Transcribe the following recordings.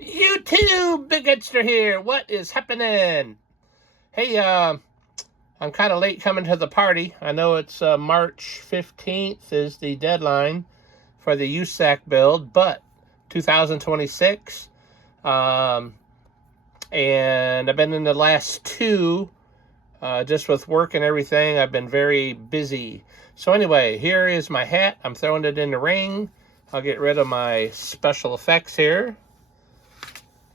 YouTube, Big Edster here. What is happening? Hey, I'm kind of late coming to the party. I know it's March 15th is the deadline for the USACC build, but 2026. And I've been in the last two, just with work and everything. I've been very busy. So anyway, here is my hat. I'm throwing it in the ring. I'll get rid of my special effects here.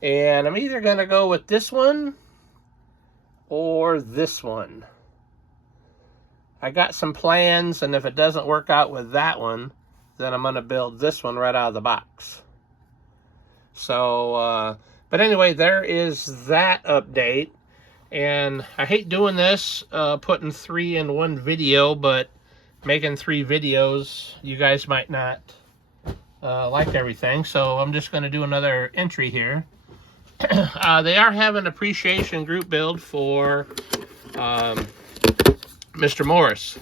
And I'm either going to go with this one or this one. I got some plans, and if it doesn't work out with that one, then I'm going to build this one right out of the box. So, but anyway, there is that update. And I hate doing this, putting 3 in one video, but making 3 videos, you guys might not like everything. So I'm just going to do another entry here. They are having an appreciation group build for Mr. Morris,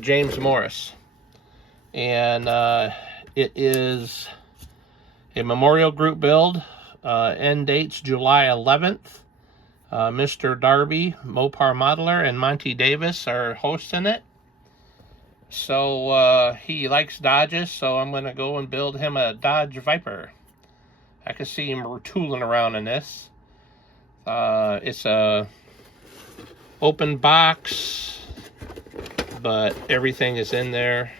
James Morris. And it is a memorial group build. End dates July 11th. Mr. Darby, Mopar Modeler, and Monty Davis are hosting it. So he likes Dodges, so I'm going to go and build him a Dodge Viper. I can see him tooling around in this. It's a open box, but everything is in there.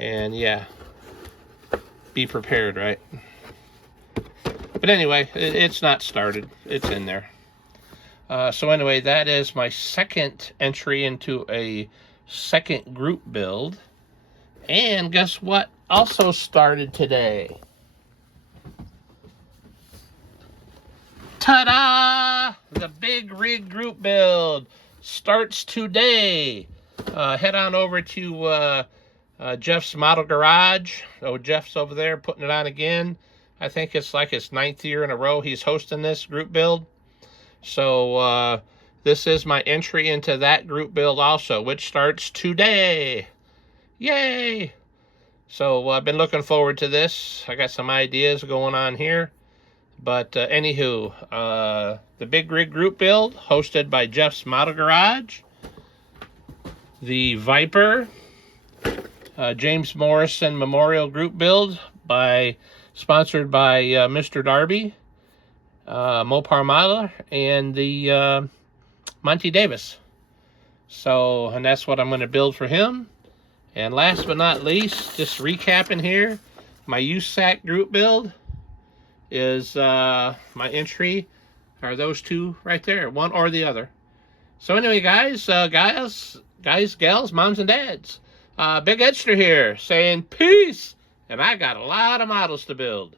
And yeah, be prepared, right? But anyway, it's not started. It's in there. So anyway, that is my second entry into a second group build. And guess what also started today? Ta-da! The big rig group build starts today. Head on over to Jeff's Model Garage. Oh, Jeff's over there putting it on again. I think it's like his 9th year in a row he's hosting this group build. So this is my entry into that group build also, which starts today. Yay! So I've been looking forward to this. I got some ideas going on here. But anywho, the big rig group build hosted by Jeff's Model Garage. The Viper, James Morrison Memorial Group build sponsored by Mr. Darby, Mopar Modeler, and the Monty Davis. So, and that's what I'm going to build for him. And last but not least, just recapping here, my USACC group build is my entry are those two right there, one or the other. So anyway, guys, gals, moms and dads, Big Edster here saying peace, and I got a lot of models to build.